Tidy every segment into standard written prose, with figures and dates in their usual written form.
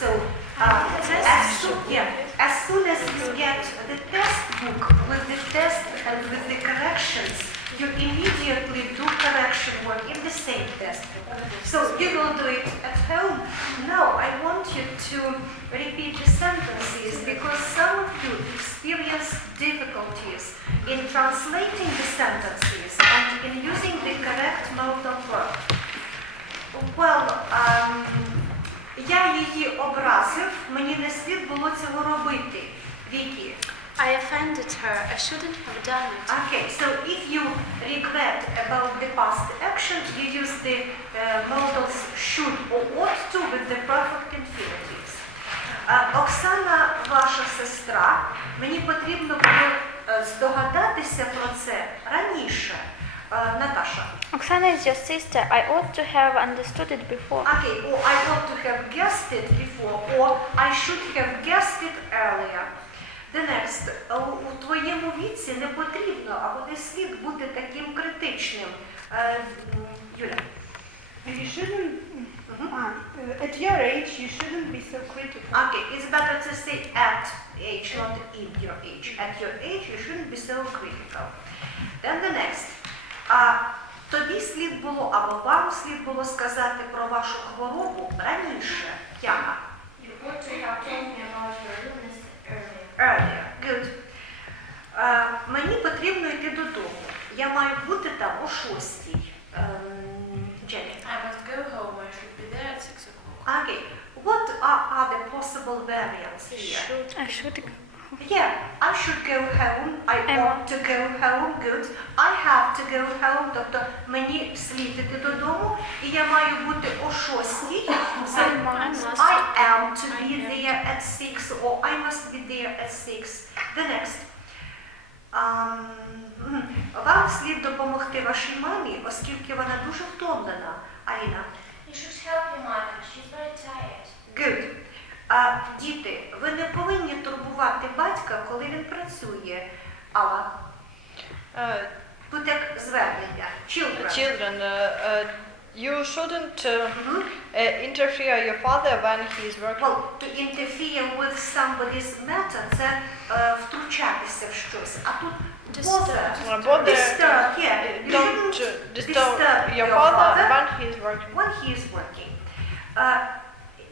So as soon as you get the test book with the test and with the corrections, you immediately do correction work in the same test book. So you will do it at home. Now I want you to repeat the sentences because some of you experience difficulties in translating the sentences and in using the correct modal verb. Well, я її образив, мені не слід було цього робити. Вікі. I offended her. I shouldn't have done it. Okay, so if you regret about the past action, you use the modals should or ought to with the perfect infinitives. Оксана, ваша сестра, мені потрібно було здогадатися про це раніше. Natasha. Oksana is your sister. I ought to have understood it before. Okay, or I ought to have guessed it before, or I should have guessed it earlier. The next. У твоєму віці не потрібно або не слід бути таким критичним. Юля. You shouldn't, at your age, you shouldn't be so critical. Okay, it's better to say at age, not in your age. At your age, you shouldn't be so critical. Then the next. Тобі слід було, або вам слід було сказати про вашу хворобу раніше. Яна. You ought to have told me about your illness Earlier. Good. Мені потрібно йти додому. Я маю бути там о 6:00. Jenny. I must go home. I should be there at 6 o'clock. Okay. What are other possible variants here? I should. Yeah, I should go home. I ought to go home. Good. I have to go home. Тобто мені слід іти додому, і я маю бути о 6:00. So I am to be there at 6, or I must be there at 6. The next. Вам слід допомогти вашій мамі, оскільки вона дуже втомлена. Аліна. You should help your mother. She's very tired. Good. Діти, ви не повинні турбувати батька, коли він працює. Алла. Тут як звернення. Children. You shouldn't interfere your father when he is working. Well, to interfere with somebody's matter – це втручатися в щось. А тут bother. Disturb. Yeah. Don't disturb your father when he is working. When he is working.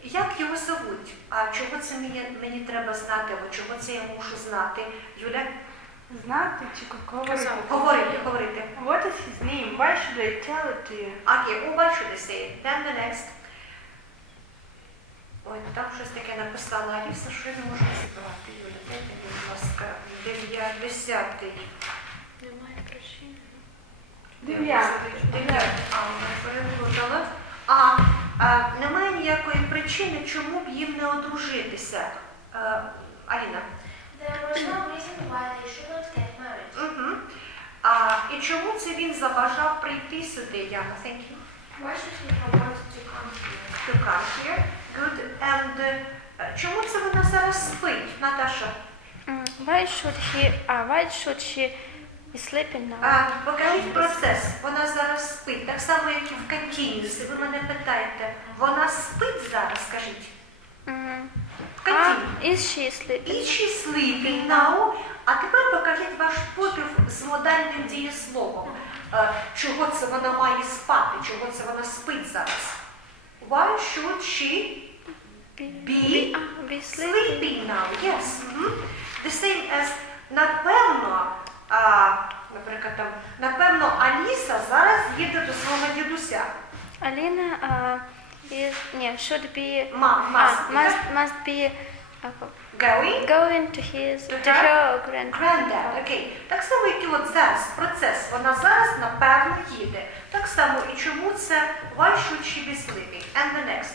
Як його зовуть? А чого це мені треба знати? Або чого це я мушу знати? Юля? Знати чи говорити? Говорити. What is his name? Why should I tell it to you? Okay, why should I say it? Then the next. Ой, там щось таке написала Аліса, що я не можу зібрати. Юля, дайте, будь ласка, 10-й. Немає причини. 9. Переплутала. Немає ніякої причини, чому б їм не одружитися. Аліна. There was no reason why they shouldn't get married. І чому це він забажав прийти сюди, Яна? Thank you. Why should he have wanted to come here? To come here. Good. And чому це вона зараз спить, Наташа? Why should she be sleeping now? Покажіть процес. Вона зараз спить. Так само, як і в continuous. Ви мене питаєте, вона спить зараз, скажіть? Is she sleeping? Is she sleeping now? А тепер покажіть ваш подив з модальним дієсловом. Чого це вона має спати? Чого це вона спить зараз? Why should she be sleeping now? Yes. The same as напевно, наприклад, там, напевно, Аліса зараз їде до свого дідуся. Alina should be must be going to her granddad. Okay. Так само, як і от зараз процес. Вона зараз, напевно, їде. Так само, і чому це why should she be sleeping? And the next.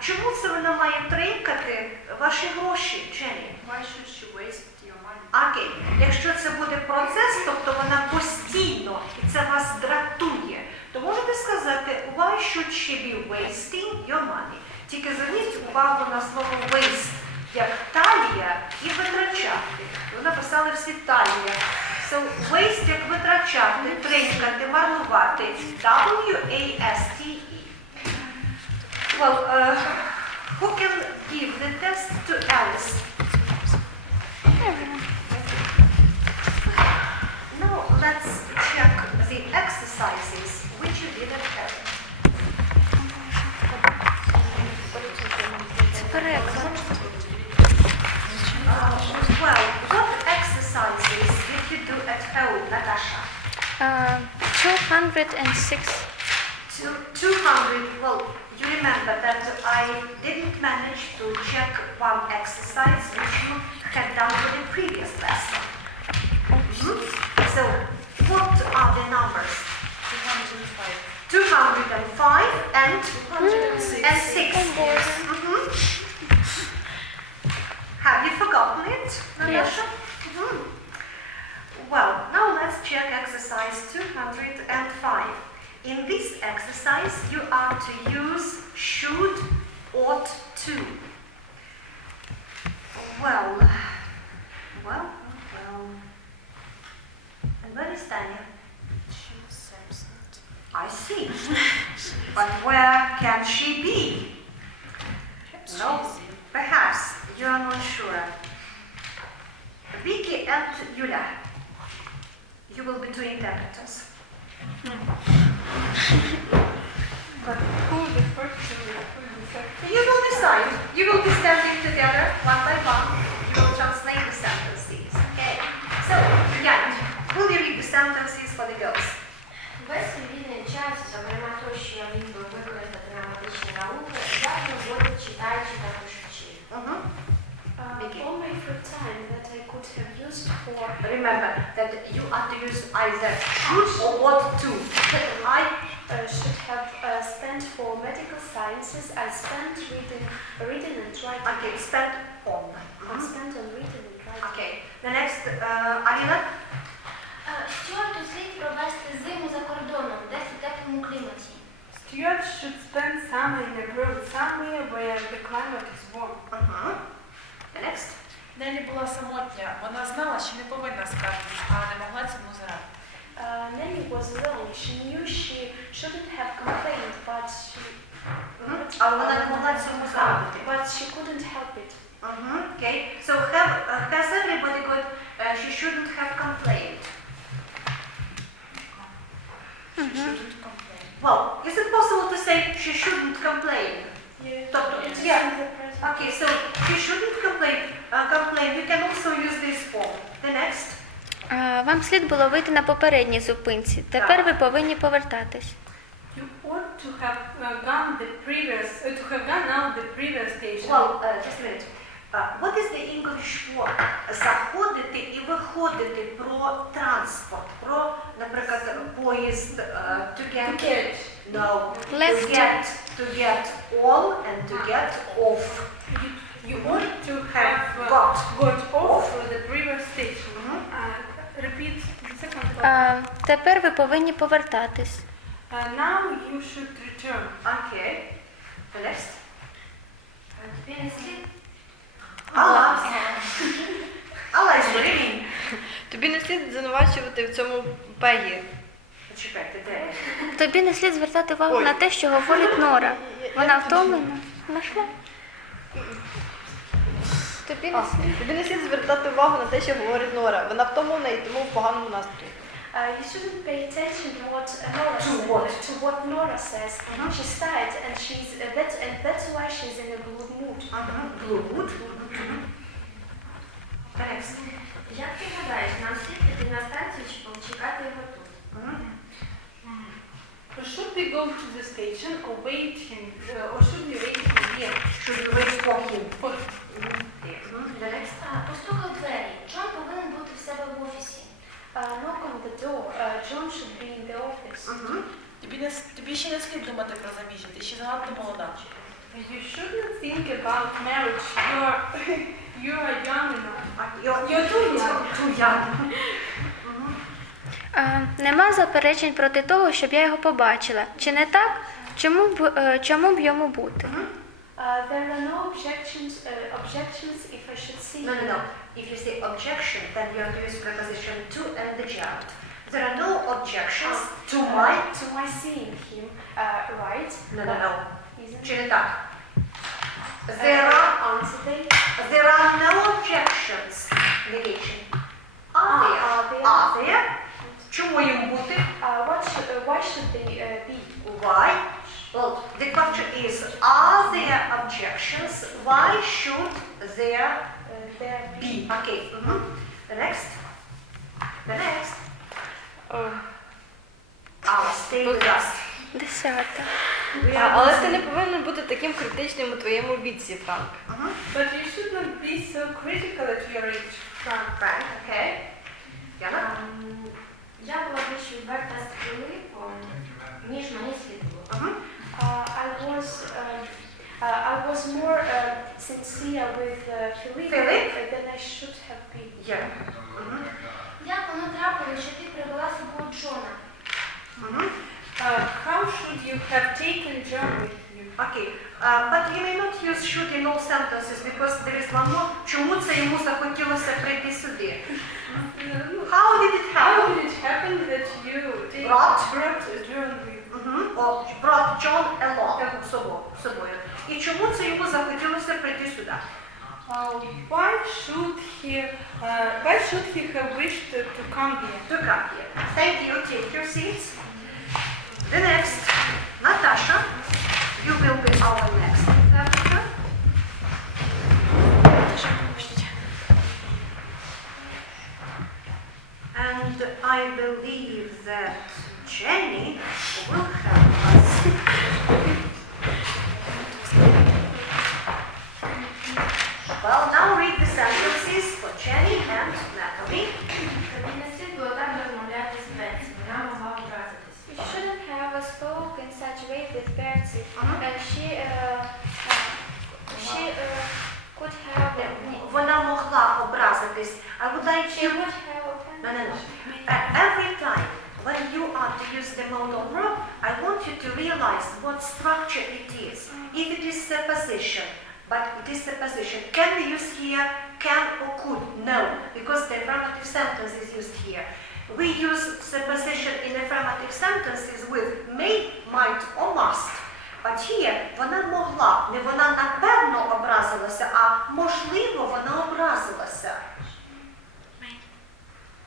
Чому це вона має тринкати ваші гроші, Jenny? Why should she waste your money? Окей. Якщо це буде процес, тобто вона постійно, і це вас дратує, то можете сказати why should she be wasting your money? Тільки зверніть увагу на слово waste, як талія і витрачати. Ви написали всі талія. So, waste як витрачати, тринкати, марнувати. W-A-S-T-E. Well, Who can give the test to Alice? Now let's check the exercises which you did at home. Well, what exercises did you do at home, Natasha? 206. 200. Well, you remember that I didn't manage to check one exercise which you had done with the previous lesson. So, what are the numbers? 205 and 6. Yes. Have you forgotten it, Natasha? Well, now let's check exercise 205. In this exercise, you are to use should, ought to. Well. And where is Tanya? She's absent. I see. But where can she be? No, perhaps you are not sure. Vicky and Yulia, you will be two interpreters. But who the first and who the second? You will decide. You will be standing together one by one. You will translate the sentences. Okay. So, Janet, will you read the sentences for the girls? Весь свій вільний час, зокрема той, що я міг би використати на медичні науки, я проводив читаючи та пишучи. All my free time that I could have used for Remember that you are to use either should or ought to. I should have spent for medical sciences, I spent reading and writing. okay, spend on. I spent on reading and writing. Okay. The next, Alina. Стюарту слід провести зиму за кордоном, десь у теплому кліматі. Stuart should spend summer in abroad, somewhere where the climate is warm. The next. Нелі була самотня. Вона знала, що не повинна скаржитись, а не могла цьому зарадити. Nelly was alone. She knew she shouldn't have complained, but Але вона не могла цьому зарадити. but she couldn't help it. Okay. So has everybody got? She shouldn't have complained. She shouldn't complain. Well, is it possible to say she shouldn't complain? It's Yeah. in the present. Okay. So she shouldn't complain. You can also use this form. The next. Вам слід було вийти на попередній зупинці. Тепер ви повинні повертатись. You ought to have gone out the previous station. Well, just a minute. What is the English word? Заходити і виходити про транспорт, про, наприклад, поїзд, to get. No. Left. To get on and to get off. You ought to have got off the previous station. Repeat the second part. Тепер ви повинні повертатись. Now you should return. Okay. The next. Тобі не слід Allah is reading. Тобі не слід звинувачувати в цьому Пегі. Почекайте, де? Тобі не слід звертати увагу на те, що говорить Нора. Вона втомлена. Нашла? Тобі не слід. Тобі не слід звертати увагу на те, що говорить Нора. Вона втомлена і тому в поганому настрої. You shouldn't pay attention to what Nora says. She's tired and that's why she's in a good mood. Good. The next. Як ти гадаєш, нам слід піти на станцію чи почекати його тут? Should we go to the station or wait him, or should we wait him here? Should we wait for him? The next. Постукай у двері. Джон повинен бути в себе в офісі. Knock on the door. John should be in the office. Тобі ще не слід думати про заміжжя, ти ще занадто молода. You shouldn't think about marriage. You are young enough. You're too young. Нема заперечень проти того, щоб я його побачила. Чи не так? Чому б йому бути? There are no objections if I should see him. No. If you say objection, then you have to use preposition to and the gerund. There are no objections to my seeing him, right? No. Чи не так? There are no objections. Negation. Are there? Чому їм бути? Why should they be? Why? Well, the question is, are there objections? Why should there be? Okay. The next. Stay with us. 10. Але це не повинно бути таким критичним у твоєму віці, Франк. But you should not be so critical at your age, Frank. Right, okay. Яна? Я була більш відверта з Філіпом, ніж мені слідувало. I was more sincere with Philip than I should have been. Yeah. Як воно трапилося, що ти привела з собою Джона? How should you have taken John with you? Okay. But you may not use should in all sentences because there is one more. Чому це йому захотілося прийти сюди? How did it How happen? did it happen that you Brought John with you? Or brought John along з собою. І чому це йому захотілося прийти сюди? Why should he have wished to come here? To come here. Thank you. Take your seats. The next, Natasha, you will be our next interpreter. And I believe that Jenny will help us. Well, now read the sentences for Jenny and Natalie. Тобі не слід було так розмовляти з Бетсі, вона могла образитись. You shouldn't have spoken in such a way with Betsy. She could have. Вона могла образитись. I would like She you... would have offended. No. Every time when you are to use the modal verb, I want you to realize what structure it is. If it is supposition, but it is supposition, can we use here can or could? No, because the affirmative sentence is used here. We use supposition in affirmative sentences with may, might or must. But here вона могла, не вона напевно образилася, а можливо вона образилася.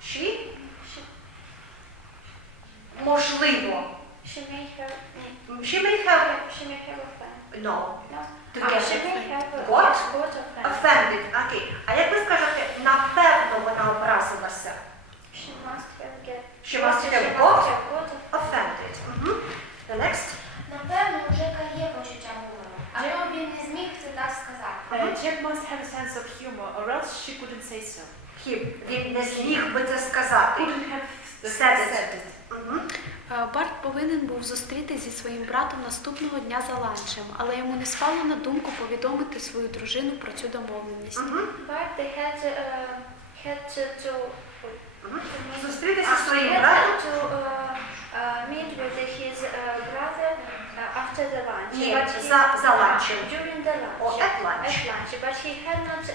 She? Можливо. She may have. She may have, She may have offended. no, No. to get She may have What? got offended. offended. Окей. А як ви скажете, напевно вона образилася? She must have get. She must have got offended. The next. Напевно, у Джека є почуття гумору, але він не зміг це так сказати. Jack must have a sense of humor, or else she couldn't say so. Він не зміг би це сказати. Couldn't have Said it. said it. Барт повинен був зустрітись зі своїм братом наступного дня за ланчем, але йому не спало на думку повідомити свою дружину про цю домовленість. But they had to Зустрітися зі своїм had братом. to meet with his brother after the lunch. Ні, But he- за ланчем. During the lunch. Or at lunch. At lunch. But he had not.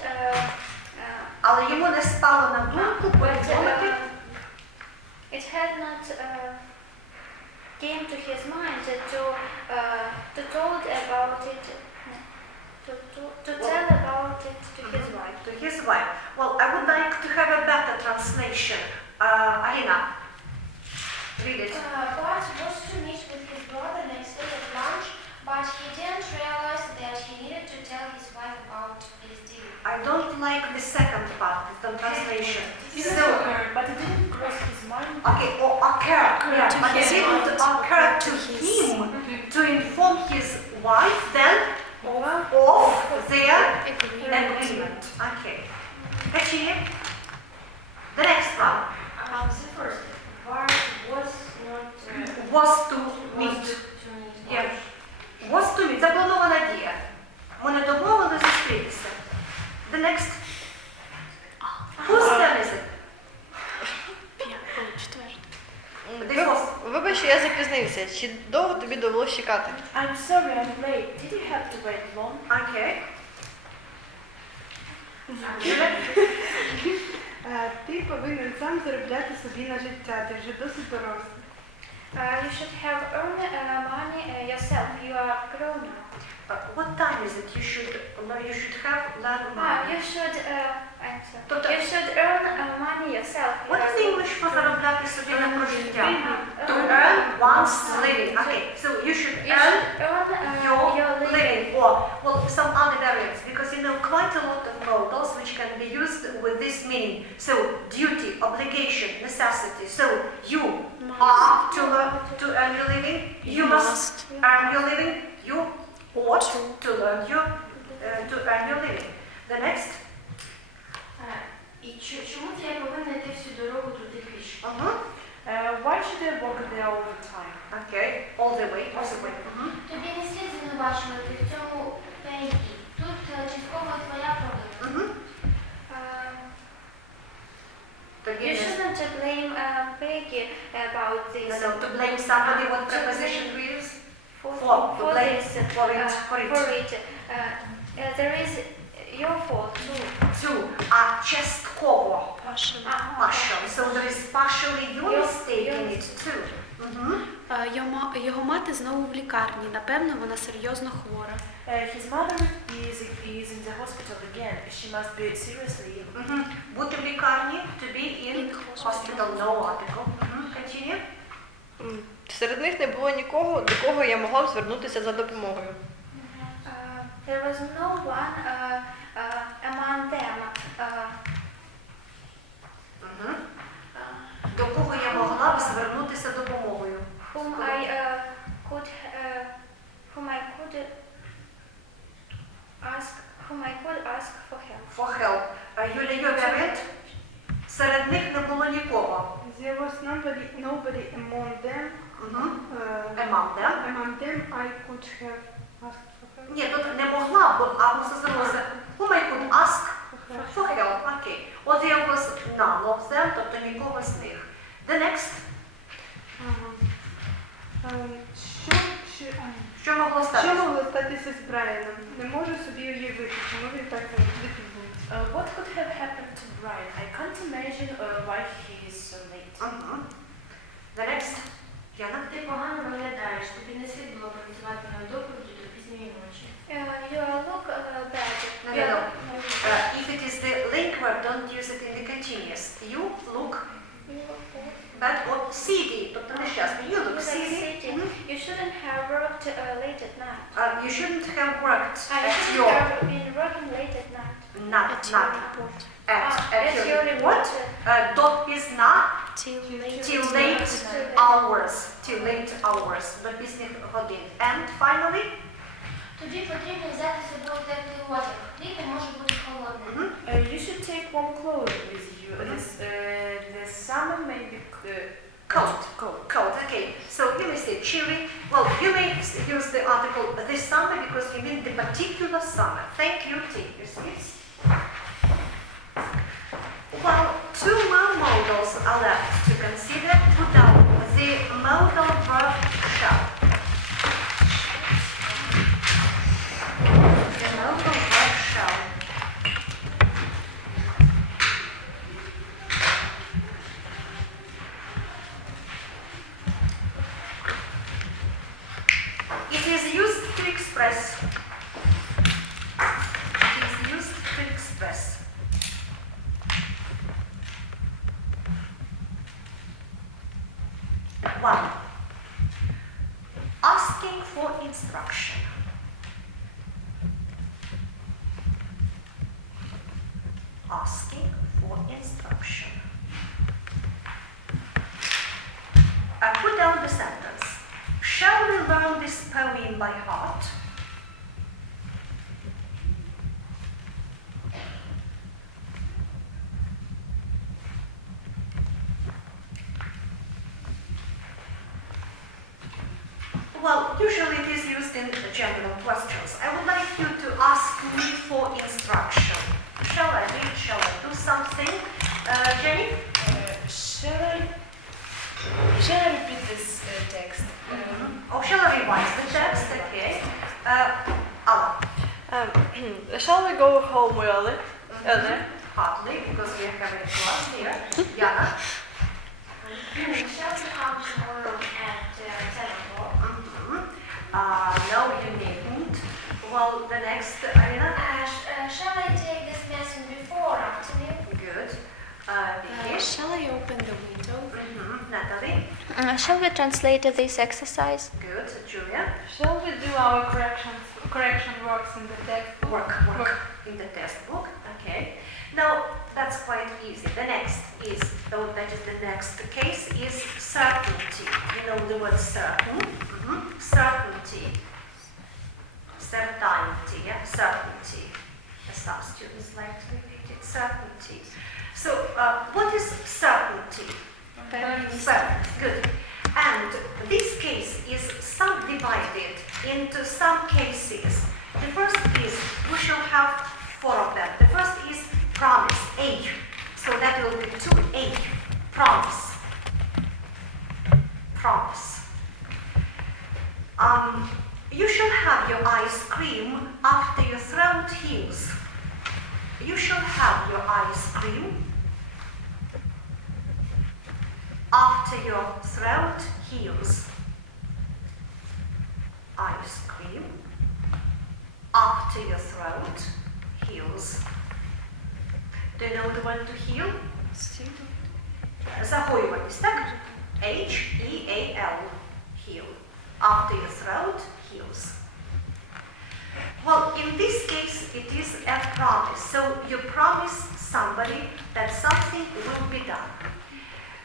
Але йому не спало на думку But повідомити. it had not came to his mind to told about it. To tell about it to his wife. To his wife. Well, I would like to have a better translation. Alina, read it. Bart was to meet with his brother next day at lunch, but he didn't realize that he needed to tell his wife about his deal. I don't like the second part of the translation. So, But it didn't cross his mind. okay, or occur. Yeah, To but it his didn't wife. occur to him to inform his wife then of their agreement. Okay. Continue. The next one The first, Bart was not was to meet. to meet. Yeah. Was to meet. Запланована дія. Вони домовилися зустрітися. The next. Whose turn is it? The first. Вибач, що я запізнився. Чи довго тобі довелося чекати? I'm sorry I'm late. Did you have to wait long? Okay. Ти повинен сам заробляти собі на життя, ти вже досить дорослий. You should have earned money yourself. You are grown up. What time is it? You should have learned money. You should answer. Тобто- You should earn money yourself. What is the English for заробляти собі на прожиття? To earn one's living. Okay, so you should You earn should earn your your living, or well, some other variants, because you know quite a lot of modals which can be used with this meaning. So duty, obligation, necessity. So you are to earn your living. You must earn your living. You ought to earn your living. The next. І чому це я повинна йти всю дорогу туди пішки? Why should I walk there all the time? Okay, all the way. Тобі не слід звинувачувати в цьому Пегі. Тут частково твоя провина. You shouldn't blame Peggy about this. No, to blame somebody, what preposition we use? To blame for it. There is your fault too. To частково. Partial. So there is partially your mistake in it too. Його мати знову в лікарні. Напевно, вона серйозно хвора. His mother is in the hospital again. She must be seriously ill. Бути в лікарні, to be in hospital, no article. Continue. Серед них не було нікого, до кого я могла б звернутися за допомогою. There was no one among them До кого я могла б звернутися допомогою? whom I could ask for help. For help. Юля, your variant? Серед них не було нікого. There was nobody among them. Among them. I could have asked for help. Ні, тут не могла б, а посадилося. Whom I could ask for help. Okay. Or there was none of them, тобто нікого з них. The next. Що могло Що статися? могло статися з Брайаном? Не можу собі уявити, чому він так відбувся. What could have happened to Brian? I can't imagine why he is so late. The next. Яна? Ти погано виглядаєш, тобі не слід було працювати на доповіді до пізньої ночі. You look bad. No. If it is the link word, don't use it in the continuous. You look bad or seedy. Тобто нещасний. You look seedy. You shouldn't have worked late at night. You shouldn't have worked You at shouldn't your have been working late at night. at At your your what? Dot is not Till till late hours. Till late hours. До пізніх годин. And finally. Тобі потрібно взяти з собою теплий одяг. Літо може бути холодним. You should take warm clothes with you. The summer may be Cold. cold. Okay. So you may say chilly. Well, you may use the article this summer because you mean the particular summer. Thank you. Take your seats. Well, two more modals are left to consider. Put down the modal verb shall. The modal verb shall. It is used to express. It is used to express. One. Asking for instruction. Asking for instruction. Put down the sentence. Shall we learn this poem by heart? Well, usually it is used in general questions. I would like you to ask me for instruction. Shall I read? Shall I do something? Jenny? Shall I repeat this text? Or shall I revise the text? Okay. Alla. Shall we go home early? Hardly, because we are having class here. Yana? Shall we come tomorrow at 10 o'clock? No, you needn't. Well, the next, Alina? Shall I take this lesson before or after me? Good. Vicky? Shall I open the window? Natalie? Shall we translate this exercise? Good. Julia? Shall we do our correction works in the textbook? Work in the textbook. Okay. Now, that's quite easy. The next is, that is the next case, is certainty. You know the word certain? Certainty. Certainty, yeah? Certainty. Some students like to repeat it. Certainty. So, what is certainty? Certain. Good. And this case is subdivided into some cases. The first is, we shall have 4 of them. The first is promise, A. So that will be 2A. Promise. Promise. You shall have your ice cream after your throat heals. You shall have your ice cream after your throat heals. Ice cream after your throat heals. Do you know the word to heal? Загоюватись, так? H-E-A-L. Heal. After your throat heals. Well, in this case, it is a promise. So you promise somebody that something will be done.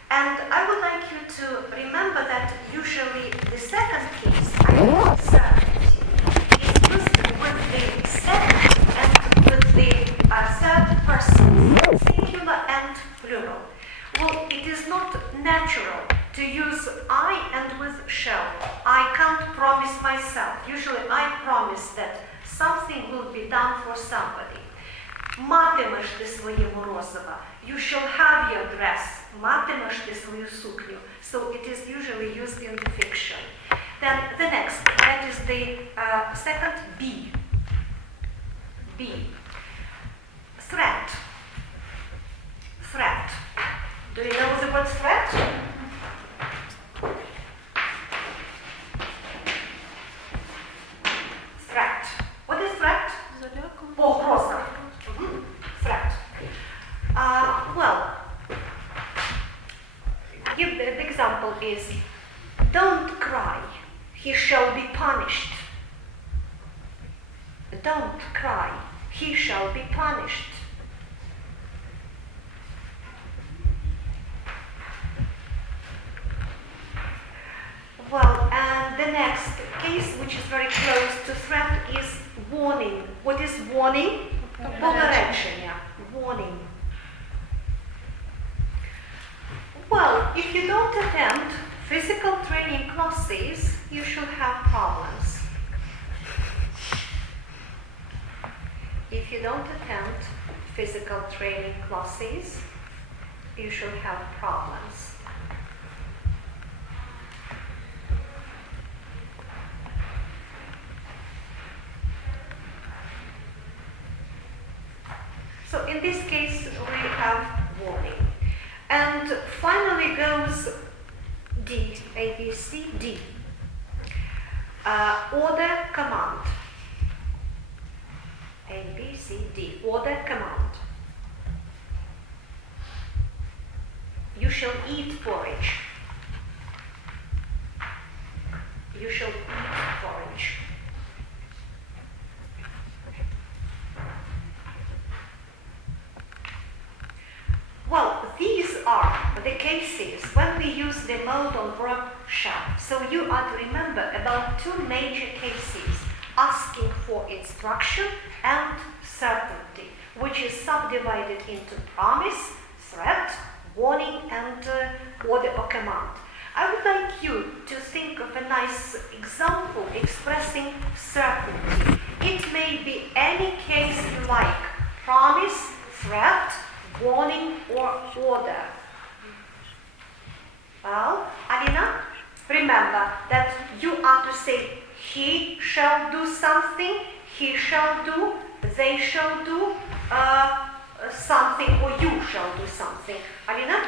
And I would like you to remember that usually the second case, certainty, is used with the second and with the third person, singular and plural. Well, it is not natural to use I and with shall. I can't promise myself. Usually I promise that something will be done for somebody. Матимеш ти своє морозиво. You shall have your dress. Матимеш ти свою сукню. So it is usually used in the fiction. Then the next, that is the second B. B. Threat. Threat. Do you know the word threat? Threat. What is threat? Погроза. Threat. Well, the example is, don't cry, he shall be punished. Don't cry, he shall be punished. Well, and the next case, which is very close to threat, is warning. What is warning? Попередження. Warning. Well, if you don't attend physical training classes, you should have problems. If you don't attend physical training classes, you should have problems. So in this case, we have warning. And finally goes D, A, B, C, D. Order, command. A, B, C, D. Order, command. You shall eat porridge. You shall eat porridge. Well, these are the cases when we use the modal verb shall. So you are to remember about 2 major cases, asking for instruction and certainty, which is subdivided into promise, threat, warning, and order or command. I would like you to think of a nice example expressing certainty. It may be any case you like, promise, threat, warning, or order. Well, Alina, remember that you are to say he shall do something, he shall do, they shall do something, or you shall do something. Alina?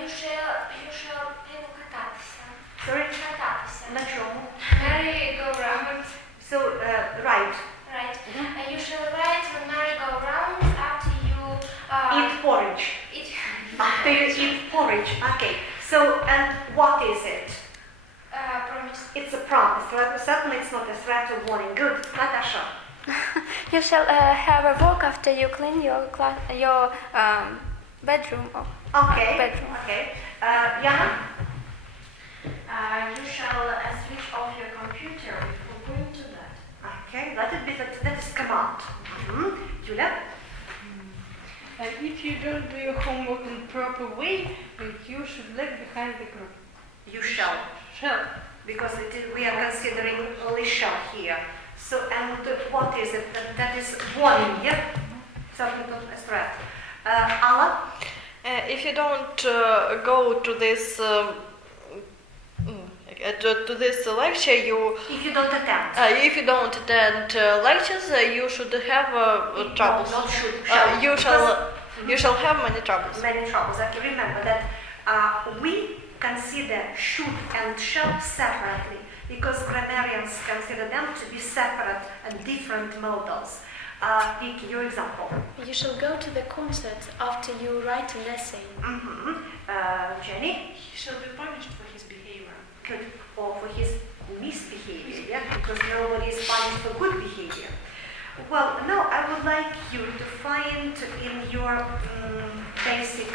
You shall кататися. Sorry? Кататися. На чому? Merry-go-round. So, right. You shall ride the merry-go-round after you Eat porridge. eat. After you eat porridge. Okay. So, and what is it? Promise. It's a promise. Right? Certainly it's not a threat or warning. Good. Natasha. You shall have a walk after you clean your bedroom. Okay. Bedroom. Okay. Yana? You shall switch off your computer before going to bed. Okay. That is command. Julia? If you don't do your homework in proper way, you should lag behind the group. You shall. Shall. Because we are considering only shall here. So, and what is it? That is warning, yeah? Something not a threat. Alla? If you don't go to this to this lecture, If you don't attend. if you don't attend lectures, you should have troubles. Not should, shall. You shall have many troubles. Many troubles. Okay, remember that we consider should and shall separately because grammarians consider them to be separate and different modals. Vicky, your example. You shall go to the concert after you write an essay. Jenny? He shall be punished for his behavior. Good. Or for his misbehavior, yeah? Because nobody is punished for good behavior. Well, now I would like you to find in your basic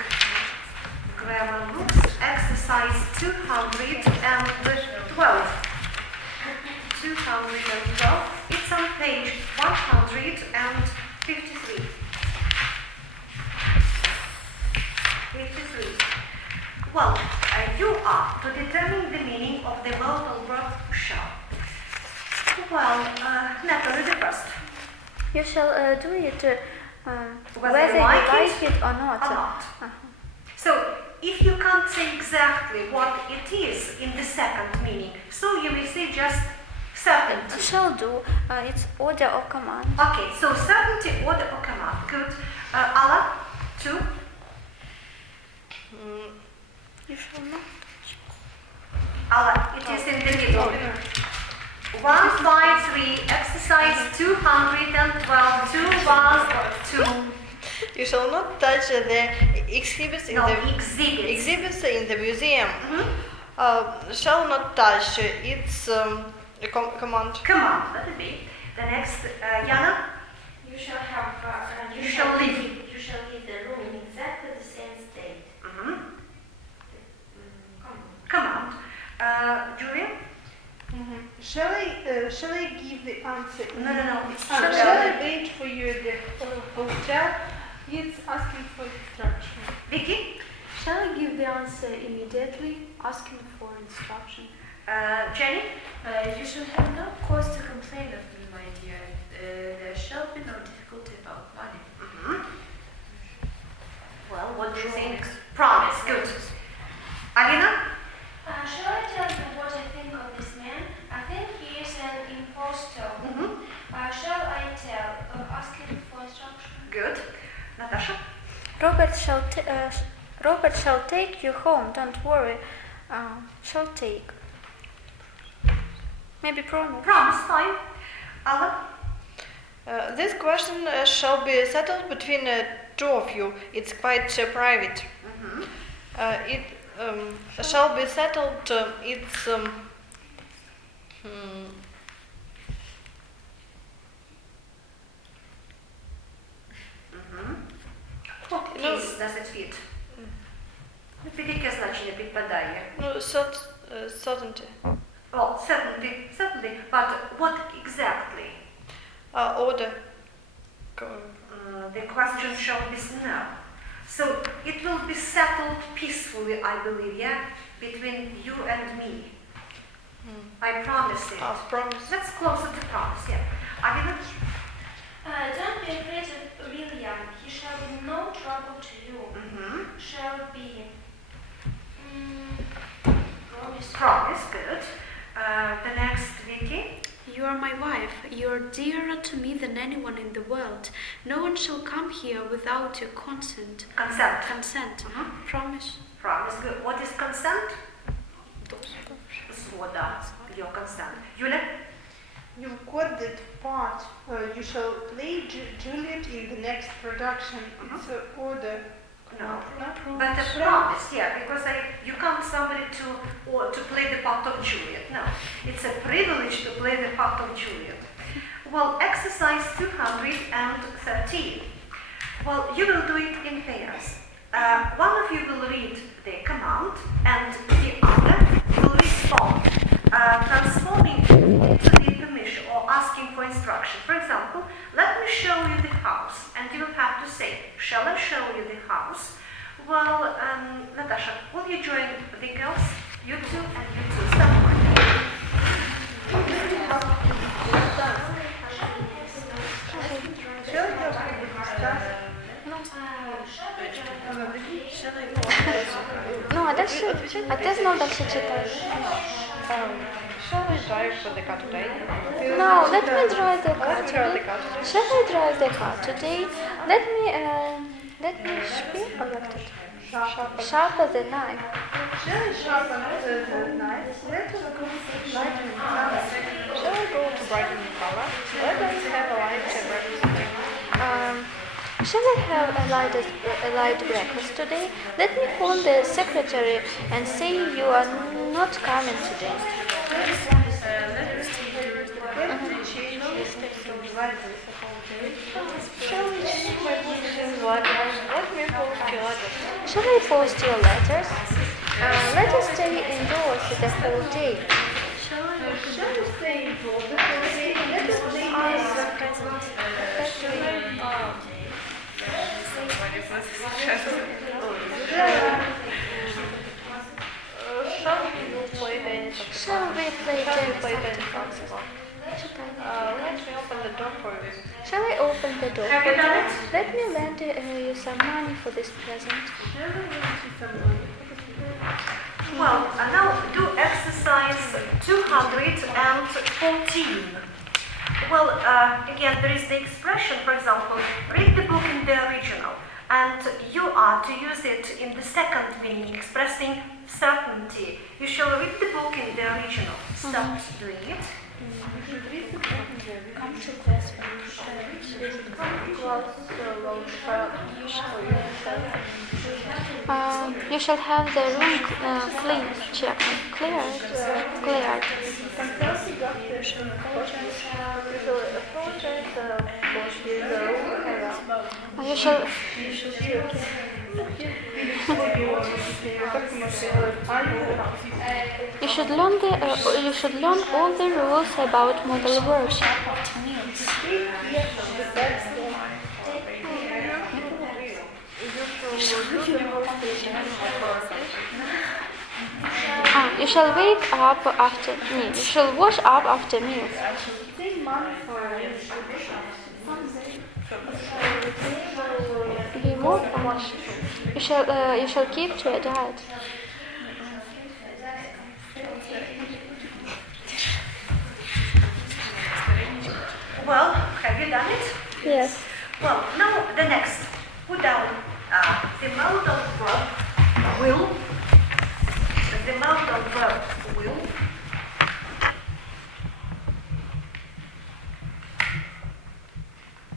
grammar books exercise 212. 212. It's on page 153. 53. Well, you are to determine the meaning of the modal verb shall. Well, Natalie, the first. You shall do it Whether you like it or not. Or not. So, if you can't say exactly what it is in the second meaning, so you may say just certainty. Shall do. It's order or command. Okay, so certainty, order or command. Good. Alla, 2. You shall not. Alla, it is in the middle. 153, exercise 212, 212. You shall not touch the exhibits in the exhibits. exhibits in the museum. Shall not touch. It's a command. Command, let it be. The next, Yana, You shall have. You shall leave. You shall leave the room in exactly the same state. Command. Julia? Shall I give the answer? No. It's Shall I wait for you at the hotel? It's asking for instruction. Vicky? Shall I give the answer immediately, asking for instruction? Jenny? You shall have no cause to complain of me, my dear. There shall be no difficulty about money. Well, what do you think? Promise. Good. Alina? Shall I tell you what I think of this man? I think he is an impostor. Shall I tell? Asking for instruction. Good. Natasha? Robert shall take you home. Don't worry. Shall take. Maybe promise. Promise, fine. Alla? This question shall be settled between two of you. It's quite private. It shall be settled. It's What case does it fit? Під яке значення підпадає? certainty. Well, certainly, but what exactly? Order. The question shall be no. So it will be settled peacefully, I believe, yeah? Between you and me. I promise it. Promise. That's closer to promise, yeah. Alina? Don't be afraid of William. He shall be no trouble to you. Shall be. Promise. Promise, good. The next, Vicky? You are my wife. You are dearer to me than anyone in the world. No one shall come here without your consent. Consent. Promise. Promise, good. What is consent? Zgoda. Your consent. Julia? You recorded part. You shall play Juliet in the next production. It's an order. No, but a promise, yeah, because you come somebody to play the part of Juliet. No, it's a privilege to play the part of Juliet. Well, exercise 213. Well, you will do it in pairs. One of you will read the command and the other will respond, transforming into the permission or asking for instruction. For example, let me show you the house, and you will have to say, shall I show you the house? Well, Natasha, will you join the girls? You two and you two. Stop. Ну, а дальше, а ти знов дальше читаєш. Shall I drive for the car today? No, let me drive the car today. Shall I drive the car today? Let me speak or like that. Sharper the knife. Shall I sharpen the knife? Let us go to brighten color. Shall I go to brighten color? Let us have a light breakfast. Shall I have a light breakfast today? Let me phone the secretary and say you are not coming today. Shall I post your letters? Let us stay indoors the whole day. Shall we stay indoors the whole day? Let us play Shall we play tennis? Let me open the door for you. Shall I open the door Have for you done you? it? Let me lend you some money for this present. Well, now do exercise 214. Well, again, there is the expression, for example, read the book in the original, and you are to use it in the second meaning, expressing certainty. You shall read the book in the original. Stop doing it. Come to class. You shall have the room cleared. You shall. You should learn all the rules about modal verbs. You shall wake up after me. You shall wash up after meals. Be more punished. You shall keep to a diet. Well, have you done it? Yes. Well, now the next. Put down the modal verb will. The modal verb will.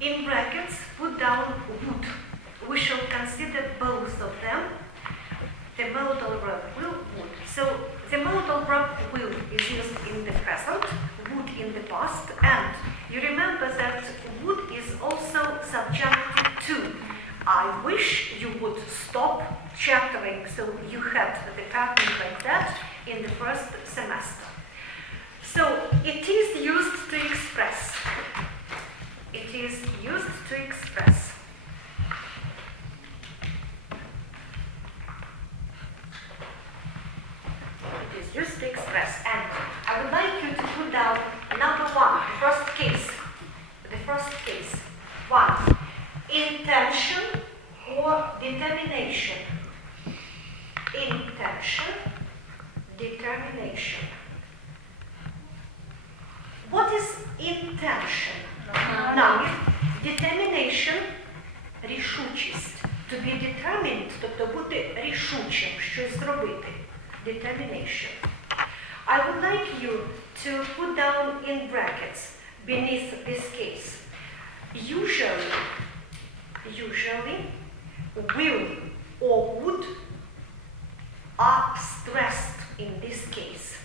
In brackets, put down would. We shall consider both of them. The modal verb will, would. So the modal verb will is used in the present, would in the past, and you remember that would is also subjunctive to. I wish you would stop chattering. So you had the pattern like that in the first semester. So it is used to express. It is used to express. It is used to express. And I would like you to put down number one, the first case. The first case. One, intention or determination. Intention, determination. What is intention? Now, determination, рішучість. To be determined, тобто бути рішучим, щось зробити. Determination. I would like you to put down in brackets beneath this case. Usually, will or would are stressed in this case.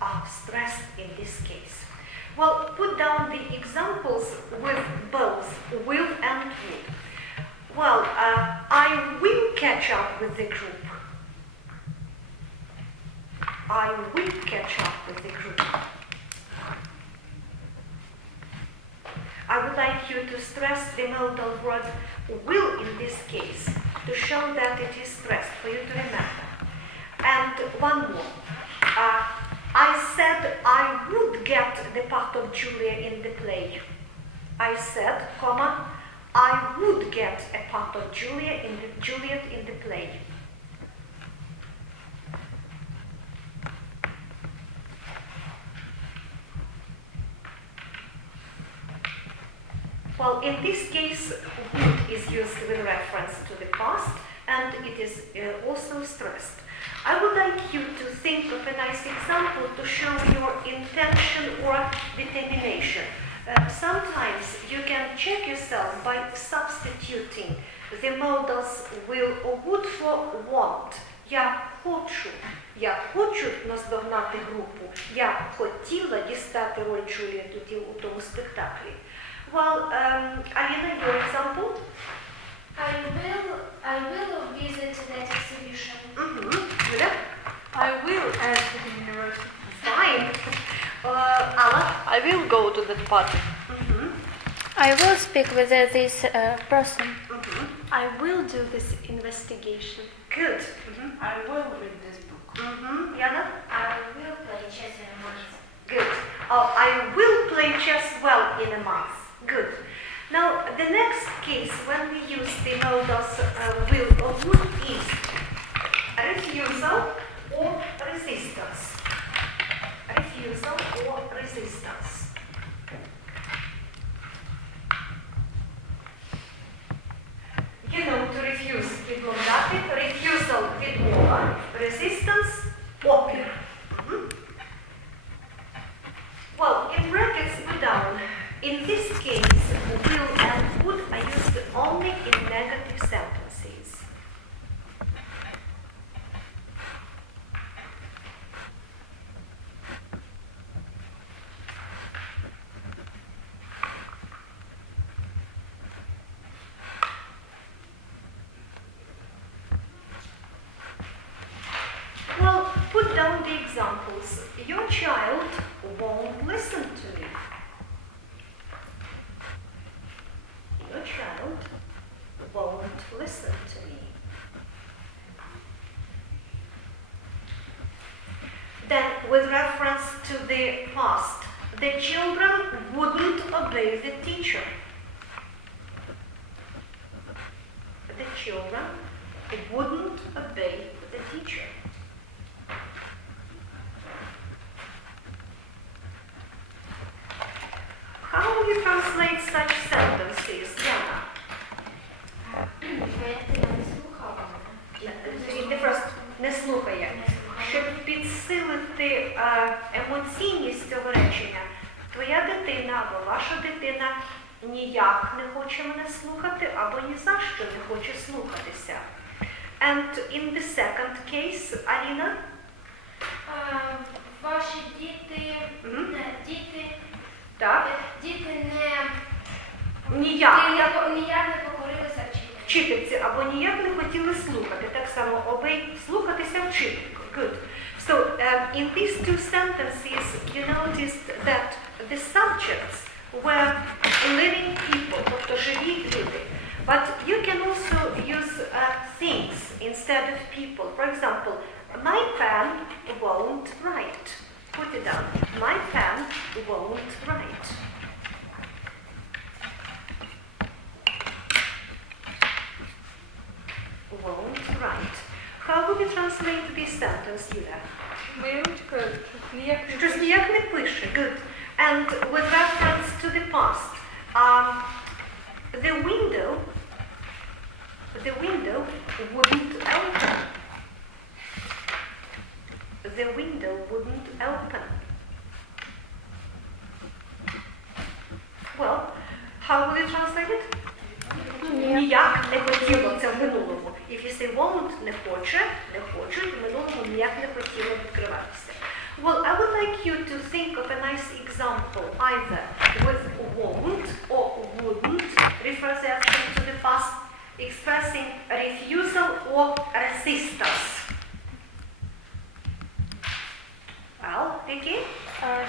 Are stressed in this case. Well, put down the examples with both will and would. Well, I will catch up with the group. I will catch up with the group. I would like you to stress the modal word will in this case to show that it is stressed, for you to remember. And one more. I said I would get the part of Julia in the play. I said, comma, I would get a part of Juliet in the play. Well, in this case, would is used with reference to the past, and it is also stressed. I would like you to think of a nice example to show your intention or determination. Sometimes you can check yourself by substituting the modals will or would for want. Я хочу наздогнати групу. Я хотіла дістати роль Джуліет у тому спектаклі. Well, Alina, your example? I will visit that exhibition. Julia? I will enter the university. Fine. Alla? I will go to that party. I will speak with this person. I will do this investigation. Good. I will read this book. Yana? I will play chess in a month. Good. Oh, I will play chess well in a month. Good. Now, the next case when we use the modals will or would is refusal or resistance. Refusal or resistance. You know, to refuse відмовляти, refusal відмова, resistance опір. Well, in brackets put down, in this case, will and would are used only in negative sentences. Well, put down the examples. Your child won't listen to me. Your child won't listen to me. Then, with reference to the past, the children wouldn't obey the teacher. The children wouldn't obey the teacher. How do you translate such sentences, Yana? Ти просто не слухає. Щоб підсилити емоційність цього речення, твоя дитина або ваша дитина ніяк не хоче мене слухати, або ні за що не хоче слухатися. And in the second case, Alina? Ваші діти Так. Діти Ніяк не покорилися вчителю. вчительці або ніяк не хотіли слухати. Так само обей слухатися вчительку. Good. So in these two sentences you noticed that the subjects were living people, тобто живі люди. But you can also use things instead of people. For example, my pen won't write. Put it down. My pen won't write. Won't write. How would you translate this sentence, Yulia? Мирочка, Щось ніяк не пише. Good. And with reference to the past, the window wouldn't open. The wouldn't open. Well, how will you translate it? Ніяк не хотіло, це в минулому. If you say won't, не хоче, в минулому ніяк не хотіло відкриватися. Well, I would like you to think of a nice example, either with won't or wouldn't, refers the action to the past, expressing refusal or resistance. Well, Vicky?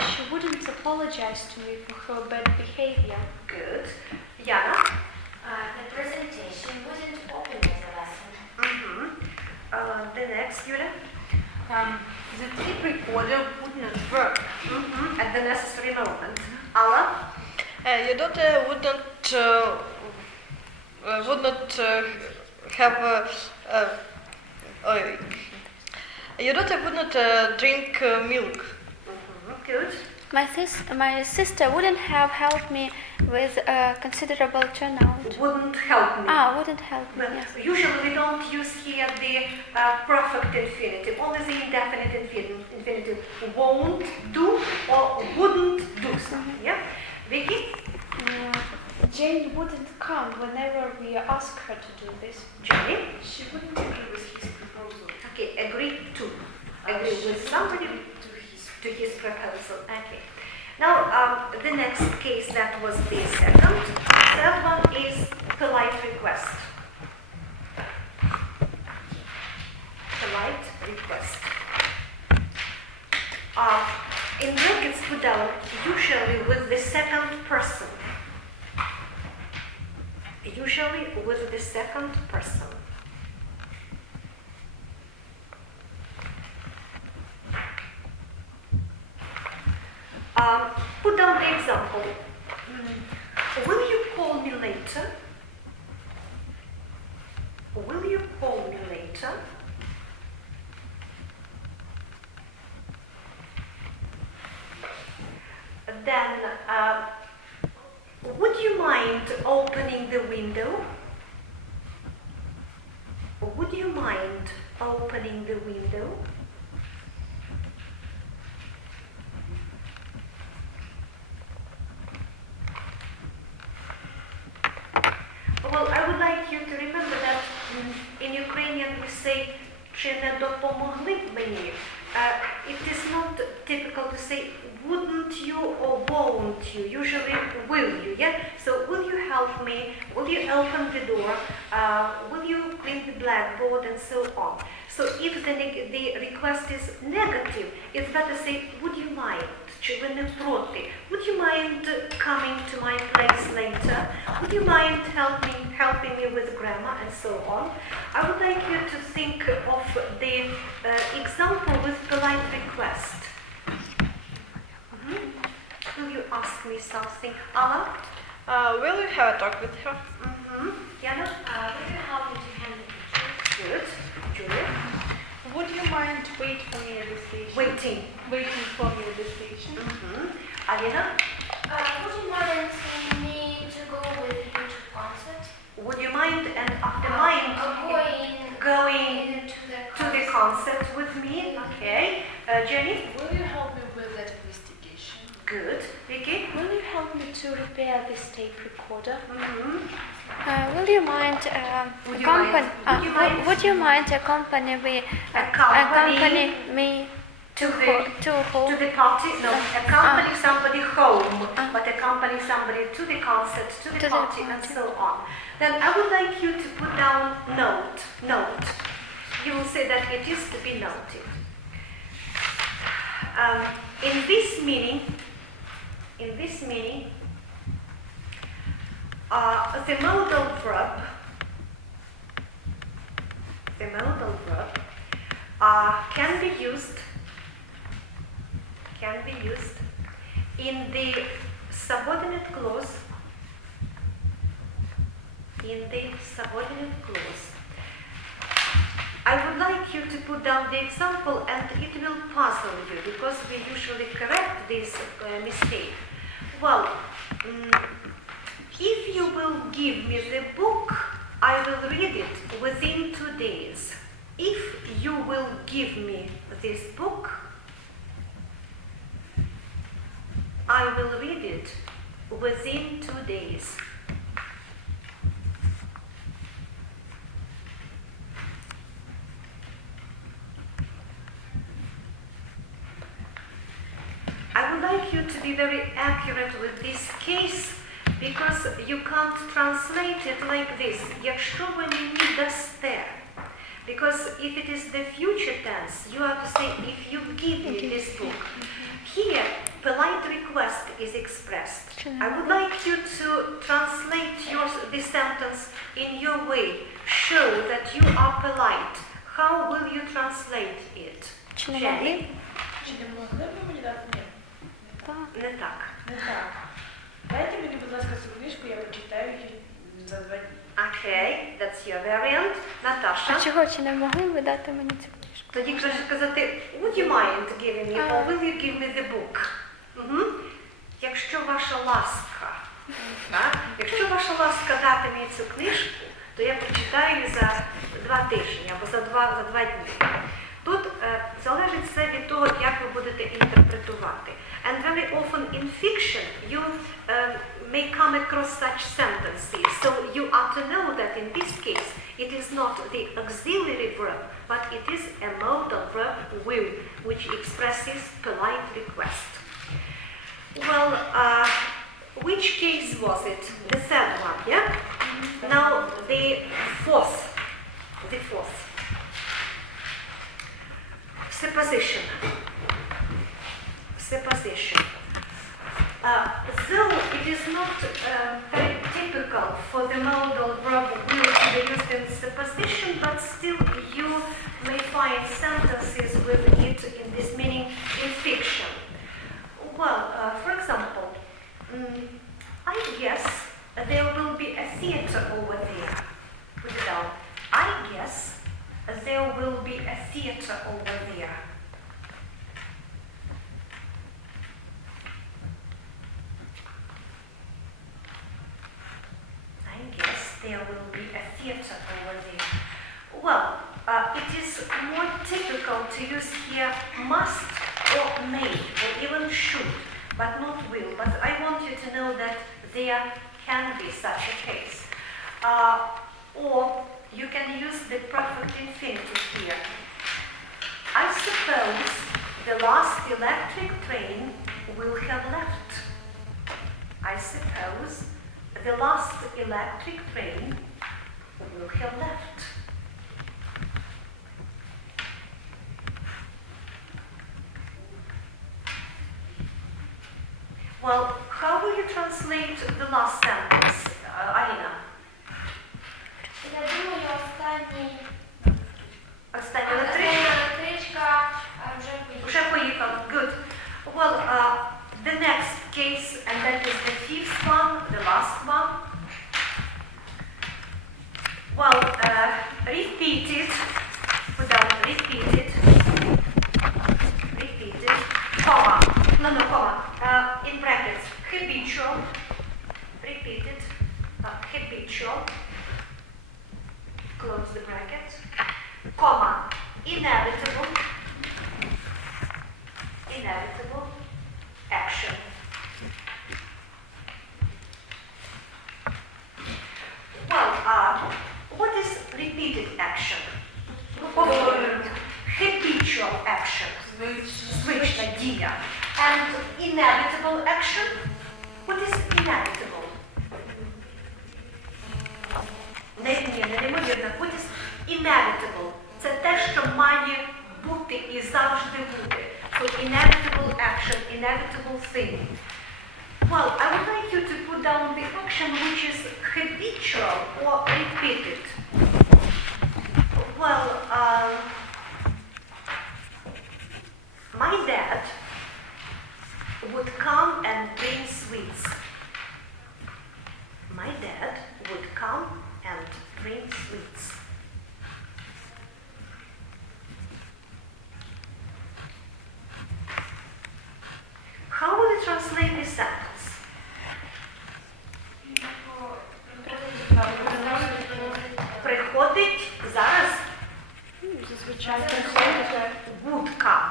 She wouldn't apologize to me for her bad behavior. Good. Yana? The presentation wouldn't open as a lesson. The next, Yulia? The tape recorder would not work. At the necessary moment. Alla? Your daughter would not have your daughter would not drink milk. Good. My sister wouldn't have helped me with a considerable turnout. Wouldn't help me. Wouldn't help me. But Yes. usually we don't use here the perfect infinitive, only the indefinite infinitive. Won't do or wouldn't do something. Yeah? Vicky? Jane wouldn't come whenever we ask her to do this. Jenny? She wouldn't agree with his proposal. Okay, agree to. Agree with somebody To his to his proposal. Okay. Now, the next case, that was the second. Third one is polite request. Polite request. In brackets put down, usually with the second person. Usually with the second person. Put down the example. Will you call me later? Will you call me later? Then, would you mind opening the window? Would you mind opening the window? Well, I would like you to remember that in Ukrainian we say «Чи не допомогли б мені?» It is not typical to say wouldn't you or won't you, usually will you, yeah? So will you help me, will you open the door, will you clean the blackboard and so on. So if the request is negative, it's better say would you mind, чи ви не проти, would you mind coming to my place later, would you mind helping me with grammar and so on. I would like you to think of the example with polite request. Will you ask me something? Alla? Will you have a talk with her? Yana? Would you help me to hand the pictures? Good. Julia? Would you mind wait for me at the station? Waiting for me at the station. Alina? Would you mind me to go with you to concert? Would you mind, and after mind, going to the concert with me? Okay. Jenny? Will you help me with that investigation? Good. Vicky? Will you help me to repair this tape recorder? Will you mind would you mind accompany me to home? the party? No, accompany somebody home, but accompany somebody to the concert, to the party, and so on. Then I would like you to put down note. You will say that it is to be noted. In this meaning, the modal verb can be used in the subordinate clause. I would like you to put down the example, and it will puzzle you because we usually correct this mistake. Well, if you will give me the book, I will read it within 2 days. If you will give me this book, I will read it within 2 days. I would like you to be very accurate with this case because you can't translate it like this. Якщо ви мені дасте. Because if it is the future tense, you have to say, if you give me this book. Here, polite request is expressed. I would like you to translate this sentence in your way. Show that you are polite. How will you translate it? Jenny? Чи не могли б ви мені дати? Ні. Не так. Не так. Дайте мені, будь ласка, цю книжку, я прочитаю її за 2 дні. Okay, that's your variant. Наташа? А чого, чи не могли ви дати мені цю книжку? Тоді краще сказати, would you mind giving me, or will you give me the book? Якщо ваша ласка, так? Якщо ваша ласка дати мені цю книжку, то я прочитаю її за 2 тижні або за 2 дні. Тут залежить все від того, як ви будете інтерпретувати. And very often in fiction you may come across such sentences. So you are to know that in this case it is not the auxiliary verb, but it is a modal verb will, which expresses polite request. Well, which case was it? The third one, yeah? Now the fourth. Supposition. Though it is not very typical for the modal verb will to be used in supposition, but still you may find sentences with it in this meaning in fiction. Well, for example, I guess there will be a theater over there. Put it down. I guess there will be a theater over there. I guess there will be a theater over there. Well, it is more typical to use here must or may or even should, but not will. But I want you to know that there can be such a case. Or you can use the perfect infinitive here. I suppose the last electric train will have left. I suppose the last electric train will have left. Well, how will you translate the last sentence, Alina? Я думаю, Остання остання електричка електричка вже вже поїхала. Good. Well, the next case, and that is the fifth one, the last one. Well, repeated, put down repeated, comma, comma, in brackets, habitual, repeated, habitual, close the bracket, comma, inevitable action. Well, what is repeated action? Habitual action. Звична дія. And inevitable action? What is inevitable? Неймовірно. What is inevitable? Це те, що має бути і завжди буде. So inevitable action, inevitable thing. Well, I would like you to put down the action which is habitual or repeated. Well, my dad would come and bring sweets. My dad would come and bring sweets. How will you translate this sentence? Приходить зараз. Зазвичай приходить. Would come.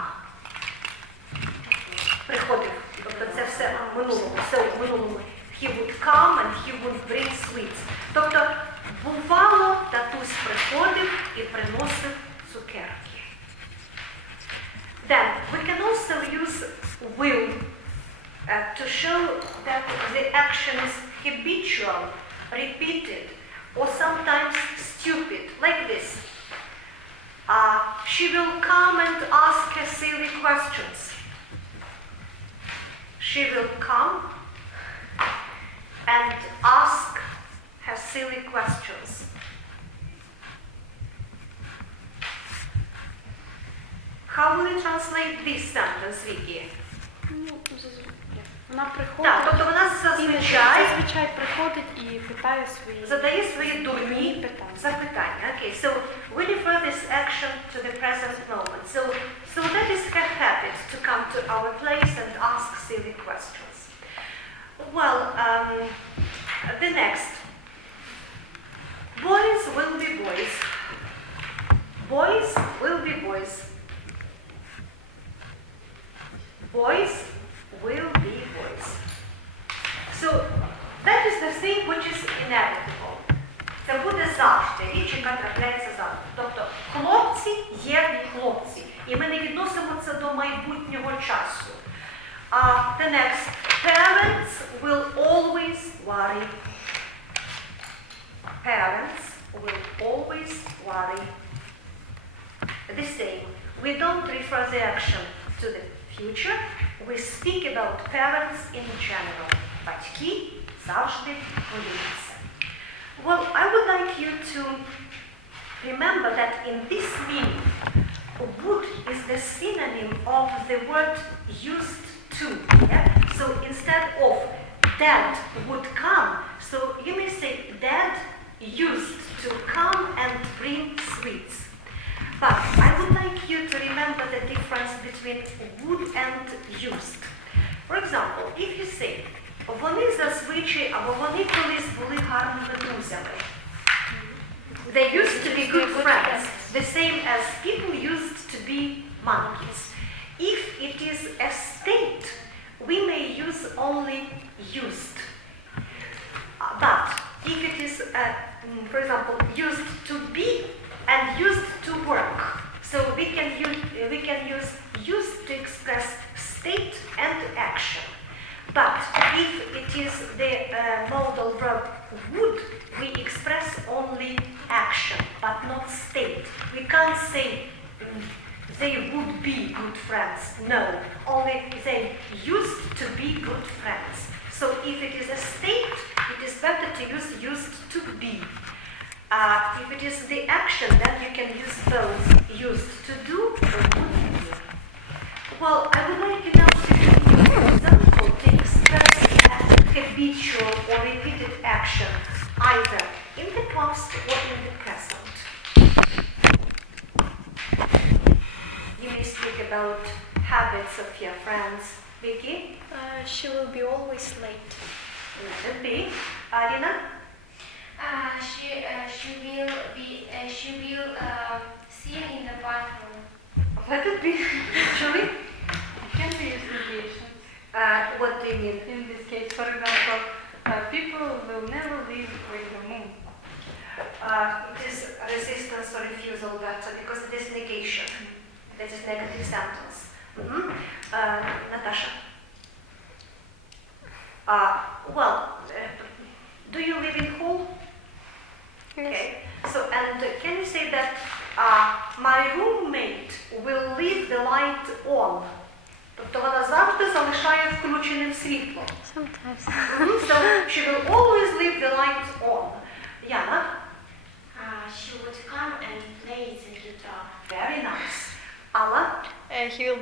Приходив. Тобто це все це в минулому. So, в минулому. He would come and he would bring sweets. Тобто, бувало, татусь приходив і приносив цукерки. Then, we can also use will to show that the action is habitual, repeated, or sometimes stupid, like this. She will come and ask her silly questions. She will come and ask her silly questions. How will you translate this sentence, Vicky? Вона приходить, Так, тобто вона зазвичай приходить і питає свої задає свої дурні запитання. Okay, so we refer this action to the present moment. So that is her habit to come to our place and ask silly questions. Well, the next. Boys will be boys. Boys will be boys. Boys will be boys. So that is the thing which is inevitable. Це буде завжди, річ, яка трапляється завжди. Тобто хлопці є хлопці. І ми не відносимо це до майбутнього часу. The next. Parents will always worry. Parents will always worry. The same. We don't refer the action to the future. We speak about parents in general. Батьки завжди хвилюються. Well, I would like you to remember that in this meaning, would is the synonym of the word used to. Yeah? So instead of dad would come, so you may say dad used to come and bring sweets. But I would like you to remember the difference between would and used. For example, if you say, вони зазвичай, або вони колись були гарними друзями. They used to be good friends, the same as people used to be monkeys. If it is a state, we may use only used. But if it is, for example, used to be and used to work, so we can use used to express state and action. But if it is the modal verb would, we express only action, but not state. We can't say they would be good friends. No, only they used to be good friends. So if it is a state, it is better to use used to be. If it is the action, then you can use both used to do or would do. Well, I would like you now to give me an example to express a habitual or repeated action, either in the past or in the present. You may speak about habits of your friends. Vicky? She will be always late. Let it be. Arina? She will sing in the bathroom. Let it be. Julie? Can we use negations? What do you mean? In this case, for example, people will never leave with the moon. It is resistance or refusal data because it is negation. That is negative sentence. Natasha? Well, do you live in Hull? Yes. Okay. So, and can you say that my roommate will leave the light on? Тобто вона завжди залишає включеним світло. Sometimes. So she will always leave the light on. Yana? She would come and play the guitar. Very nice. Alla? He will